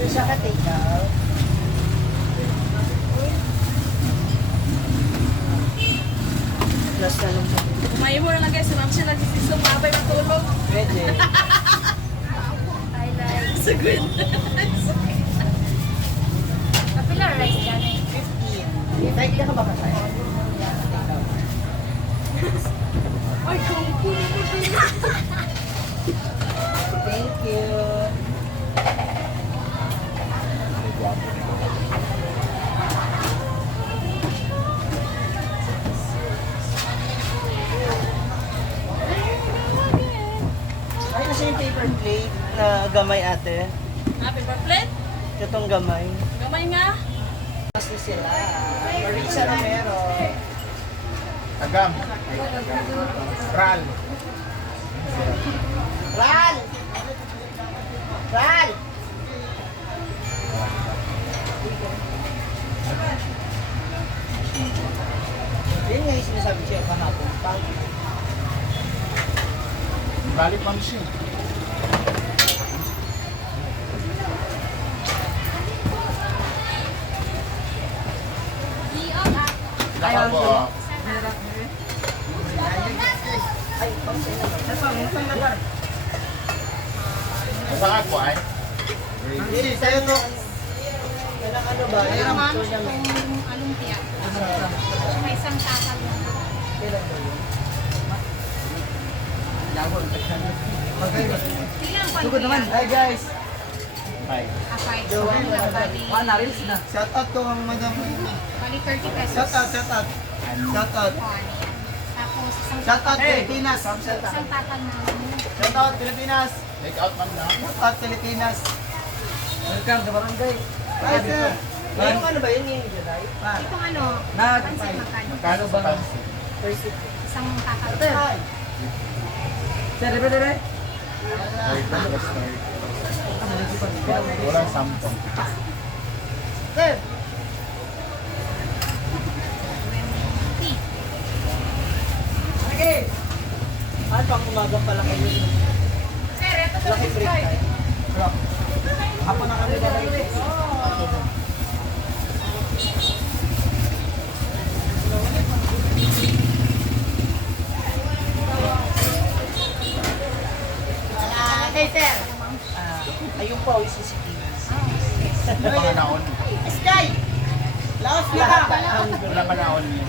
Isa ka take out. Plus na lang siya. Kumain mo na lang guys, si Ma'am siya nagsisisong, mabay matulog. Pwede. I like. Sagwin. Kapila rice ka na 15. Take ka ba kasi? Ay, kumpul mo din. Thank you. Ay, nasa yung paper plate na gamay ate. Happy birthday? Itong gamay. Gamay nga. Kasi sila. Marisa Romero. Agam. Ral. Ral! Ral! Yun nga yung sinasabi siya kahapon. Pang Balik ma'am siya. Ayaw po. ay, pang sila. Pang lugar. Masakag po ay. Hindi, tayo to. Kailang ano ba? Pero ma'am, Ito niya. kung alumpia, may isang takal na. Kailan ba yun? Ilang Sugod naman. Hi guys. Hi. Apay. Joel. Bali, Naris na. Shout out to ang madam. bali 30 pesos. Shout out, shout out. Shout out. Tapos isang Shout out Pilipinas. isang takal na. Shout out Pilipinas. Take out ma'am na. Shout out Pilipinas. Welcome sa barangay. Hi sir. Yung ano ba yun yung July? Itong ano, pansit magkano? Magkano ba pansit? First Isang takal. Hi. Sir, rebe. Ay, start. Walang sampung. Sir. Okay. Ay, pang umaga pala kayo. Sir, ito sa Laki break time. Hapon na kami babalik. Hey, sir. Ayun po, yung CCTV. Panganaon. Sky! Laos na ka! Wala panaon niya.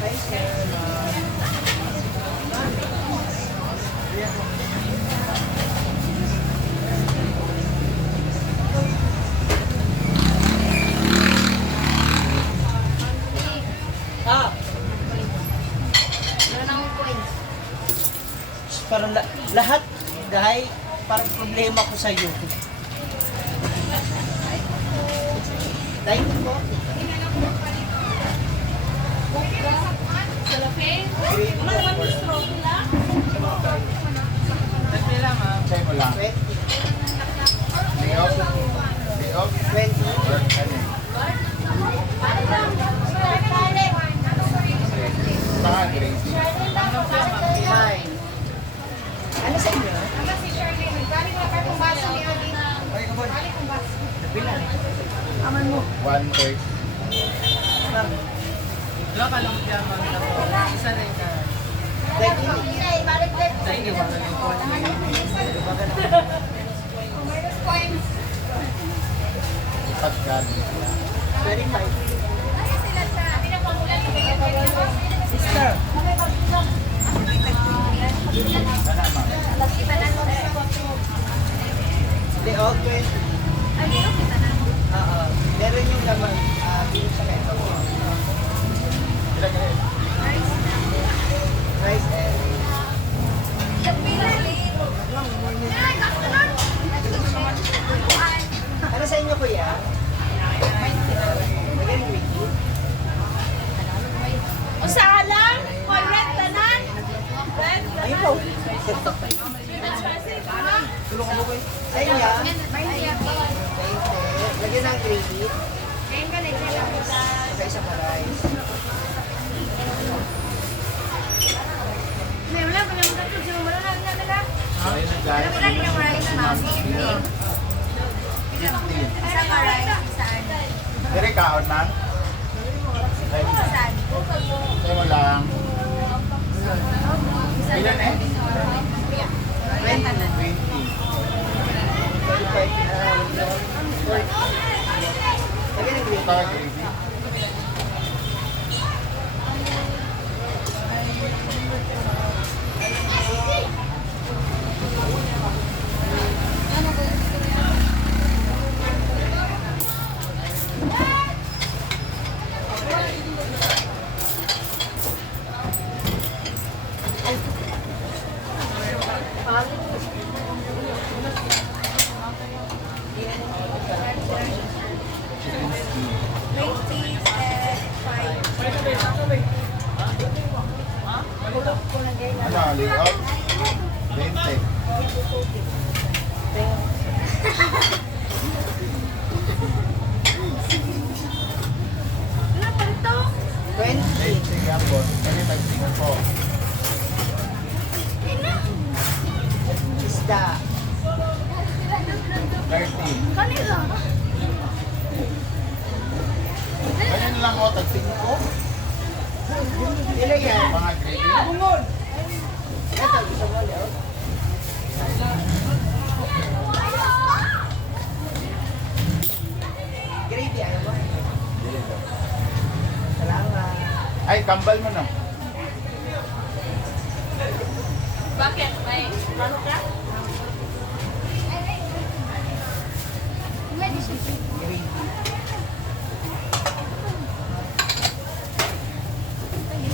Hi, sir. Ah, Meron akong coins. parang lahat, dahil parang problema ko sa iyo. Dahil ko, Ano naman yung straw nila? Say mo lang. 20. Take out. Take out. 20. Or ano? Mga grade. Fine. Ano sa inyo? Ano si Shirley? Balik na kung baso ni Adi. Balik kung baso. Aman mo. 1/3. Ma'am. Dahil Minus coins. Pagkan. 25. Ano sila sa? Hindi na pamulan. Sister. Sana ma'am. They all 20. Ay, dito kita na. Oo. Meron yung laman. Dito sa kento. Sila ganun. Rice and... Ano sa inyo kuya? Lagyan wiki. Usahalang? Hoy, red tanan? Red Ayun tanan? po. Tulong ka mo ko Sa inyo? 20. 20. Lagyan ng gravy. Ngayon ka na dyan. Saka isa pa rice. Kuhan na? Ay, kaya mo lang. Ilan eh? 20. Taka gravy. Chicken skin. Ano, layout? 20. Ano pa ito? 20 yan po. Kami tag-tingin po. Isda. 30. Kanila. Ganyan lang o, tag-tingin po. Ilan yan? Mga gravy. Ito, gusto mo ulit. Gravy, ayaw mo? Salamat. Ay, kambal mo na. Bakit? May ano ka? Gravy.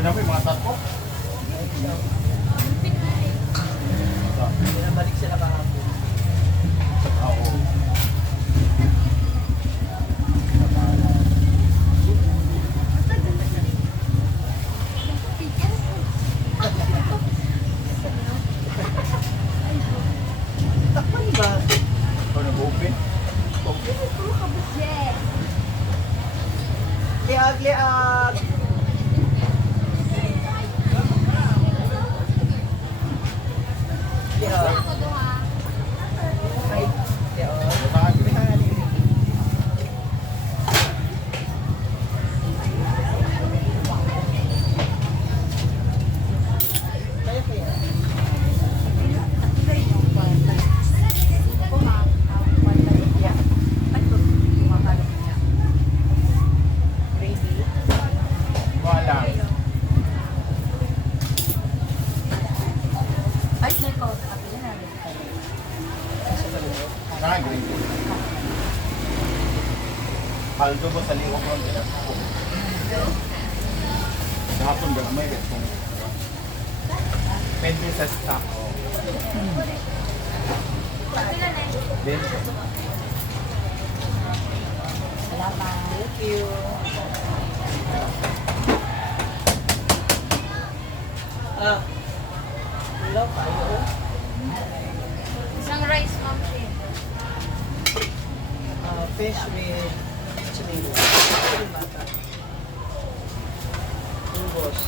Ano mo yung mga tatpo? Pinabalik sila kahapon. Oo. Takpan ba? Ikaw nag-open? Liag, liag. Liag. Ay, liag. Mga gravy. Kaya kaya. Gravy. Wala. Ay, nako. Mga gravy. Paldo ba sa liwak lang din ako? Sa hapon ba may rin kung pwede sa stock. Then, Thank you. Ah. Hello, kayo. Isang rice, ma'am. Fish with tomato. Ubos.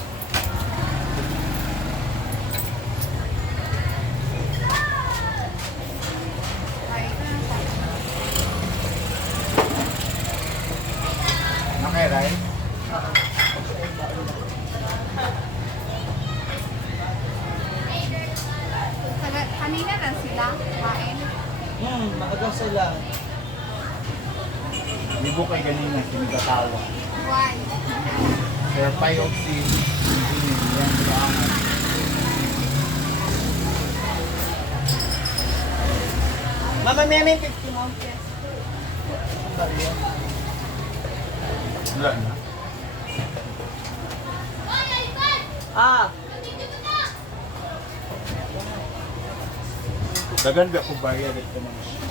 nakaray. Kanina na sila kain. Maaga sila. Libo kay ganina, sinigatawa. Why? Sir Pioxin, yan sa angat. Mama, may 50 mo. Wala na. Ah, Dagan ba ko bayad ito mga siya?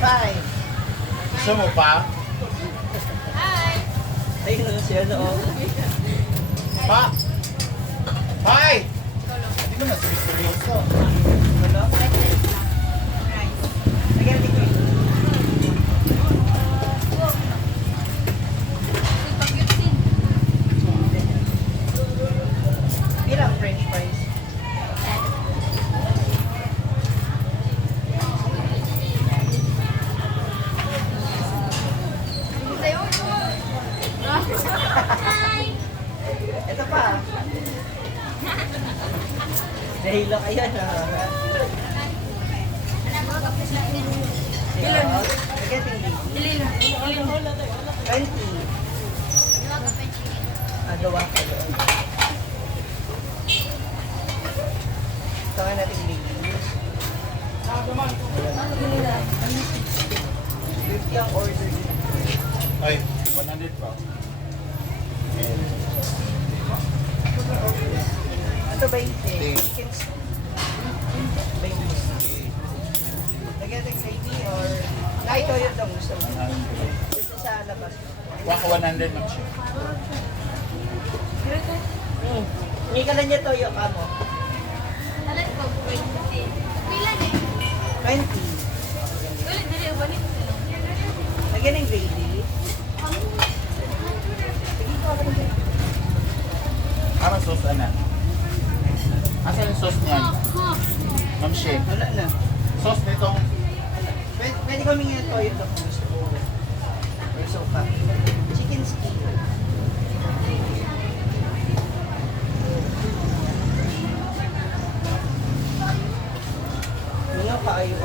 five. Gusto mo pa? Ayun na siya noon. Pa! Pai! Hindi ko na seryoso. Ano? Lagyan natin. Ilang french fries? lang. Ayan ha. Ilan? Getting baby. 20. Gawa ka doon. Ito nga natin baby. 50 ang order dito. Ay, 100 pa. Ito 20. Chicken steak. 20. Lagyan ng gravy or... Ito yun daw gusto mo. Gusto sa labas. Waka 100 mag siya. Hindi ka lang niya toyo ka mo. Talag ko, 20. Pila na eh. 20. Ulit, dali, balik ko sila. Lagyan ng gravy. Parang sauce ana. Asan yung sauce niyan? Ma'am Shea. Wala na. Sauce nitong Pwede ko humingi ng toyo daw kung gusto mo. Or soka. Chicken steak. Nga pa ayo.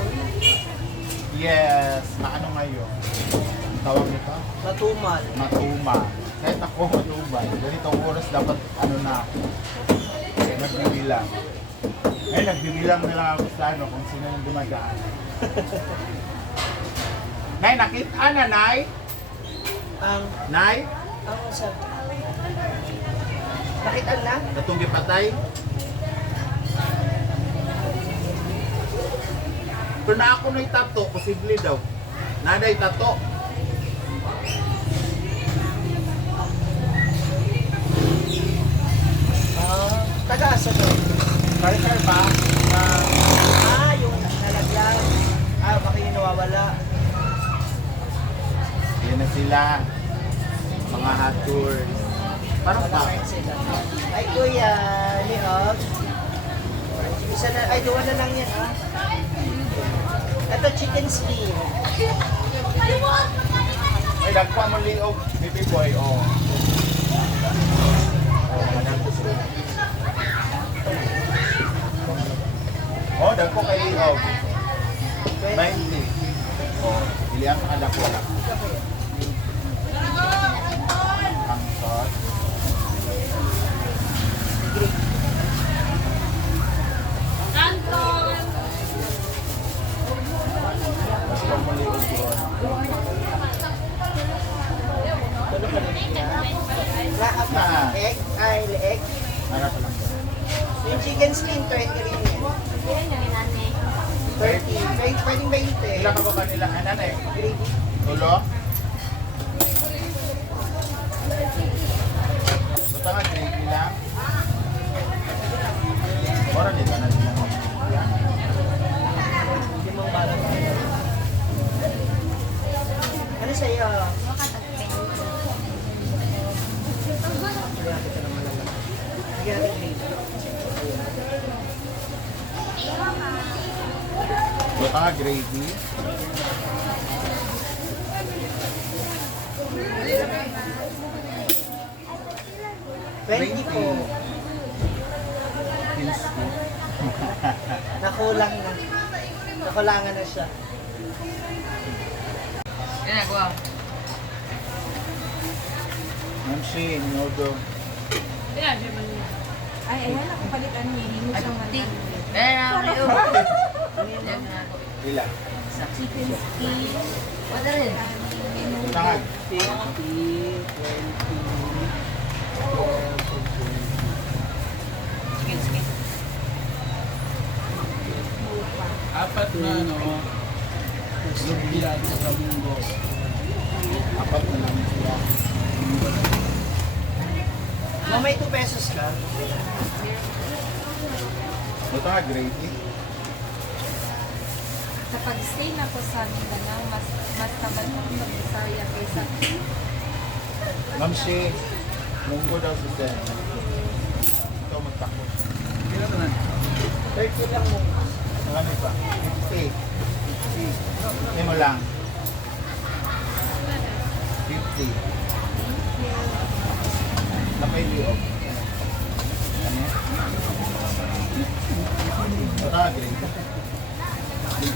yes, maano ngayon? Ang tawag nito? Matumal. Matuma. Kahit ako matubay. Ganitong oras dapat ano na ako. Nagbibilang. Ay, nagbibilang na lang ako sa ano kung sino yung gumagaan. Nay, nakita na, Nay? Ang Nay? sa nakita na? Katong gipatay? Pero na ako na'y tato, posible daw. Naday tato. Taga-asa doon. Carter ba? Yung nalaglag. Baka yung nawawala. Yan na sila. Mga hot tours. Parang pa. Malakain sila. Ay, kuya, ni Og. Isa na, ay, duwa na lang yan, ha? Ito, chicken skin. Ay, nagpa mo liog. Baby boy, oh. Oh, dagko kay liog. 20. Oh, ilihan ka dako lang. Ang sauce. Kanton! Basta mo liog doon. Egg, ay, egg. Harap lang. Yung chicken skin, 20 rin yan. 30. Pwedeng 20. Ilan ka ba kanila? Ano na eh? Gravy. Tulo? Basta nga, gravy lang. Ora nito na sila. Limang balang. Ano sa'yo? Lagyan natin gravy. Basta nga, gravy. $20 po. Nakulang na. Nakulangan na siya. Ginagawa. Ma'am Shea, nodo. Ayan, siya man yun. Ay, ayan ako palit ano, hihingi siyang 100. Ilan? Chicken skin. Wala rin. Basta nga, 50, 20, Apat na ano, lumbilan sa mundo. apat na lang sila. May 2 pesos ka? Basta nga, gravy. Sa pag-stay na ko sa Mindanao, mas tabad mo kung mag-Bisaya kaysa Ma'am Shea, munggo daw si Sen. Ito magtakbo. Kailan na? 30 lang mo. Marami pa. 50. 50. Hindi mo lang. 50. Napay liog. Ano yan? Green.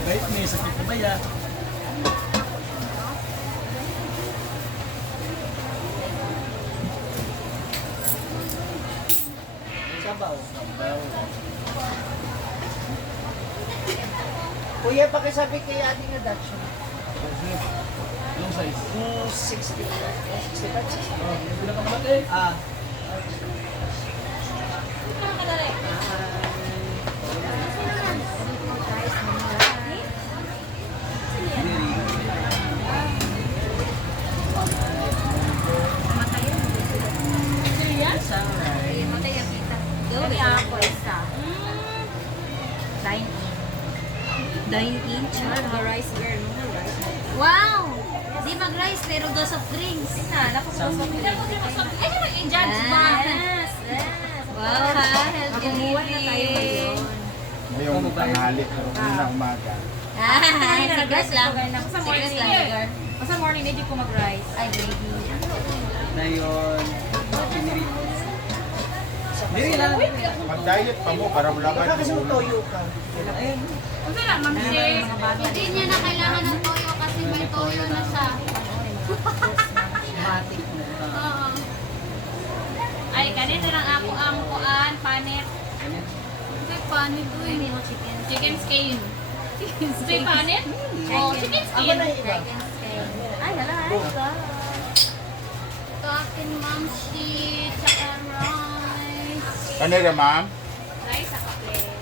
Right, may sakit na ba yan? Sabaw. Kuya, pakisabi kay ating na Dutch. Anong size? 60. 65, 60. Oh, yung pinakamalaki. Ah. Dine-in, rice girl, wow! Di mag-rice, pero dos of drinks. Naku, dos of drinks. Ay, naman yung judge ba? Yes, yes. Wow, ha? Healthy living. Ngayong tanghali, pero na umaga. Ah, sigas lang. Sa Sigas morning, lang, girl. Basta morning, hindi ko mag-rice. Ay, baby. Na yun. Pinirito. Diri lang. Mag-diet pa mo para malaman Baka kasi mo. toyo ka. Ayun. Ano lang, ma'am, sis? Hindi niya na kailangan ng toyo kasi may toyo na siya. Matik na. Oo. Ay, ganito lang ako ang kuan, panit. Ito panit, uy. Chicken skin. Ito panit? Oh, chicken Aba skin. na yung iba. Ay, wala. Ay, wow. Ito akin, ma'am, shit, tsaka rice. Ano rin, ma'am? Rice, saka plate.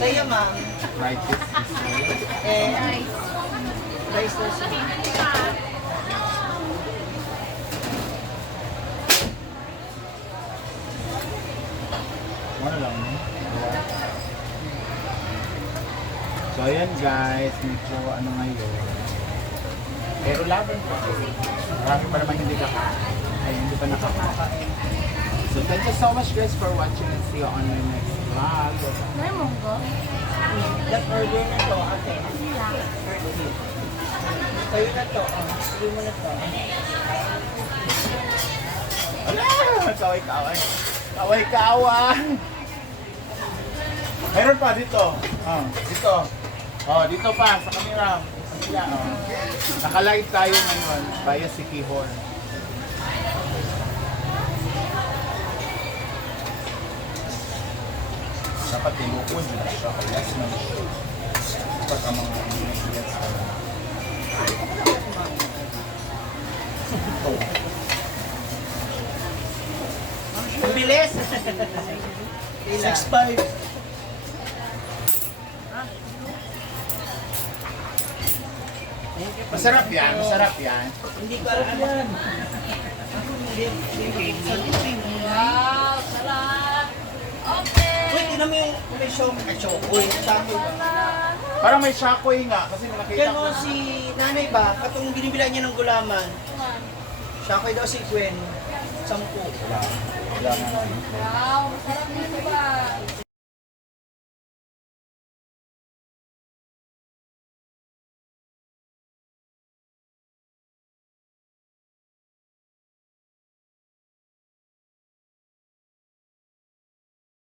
Sa'yo, ma'am. Fried fish. Rice na siya. Ano lang, no? So, ayan guys. Medyo ano ngayon. Pero laban pa. Marami pa naman hindi kakain. Ay, hindi pa nakakain. So, thank you so much guys for watching and see you on my next vlog. May munggo. That order na to, ate. Sa'yo na to. Sige mo na to. Wala! Kaway-kaway. Kaway-kaway! Meron pa dito. Dito. Dito pa sa camera. Sila, Naka-live tayo ngayon via si Kihor. Dapat tinukod na siya. Yes na siya. Pagka mga ingredients ka lang. Ang bilis! 6'5". Masarap yan, masarap yan. Hindi ko alam yan. Wow, sarap. Okay. Uy, tinan mo yung may chokoy. Chokoy ba? Parang may shakoy nga kasi nakita Yan ko. o si nanay ba, katong binibilan niya ng gulaman. Chokoy daw si Gwen. 10. Wala. Wala nga. Wow, masarap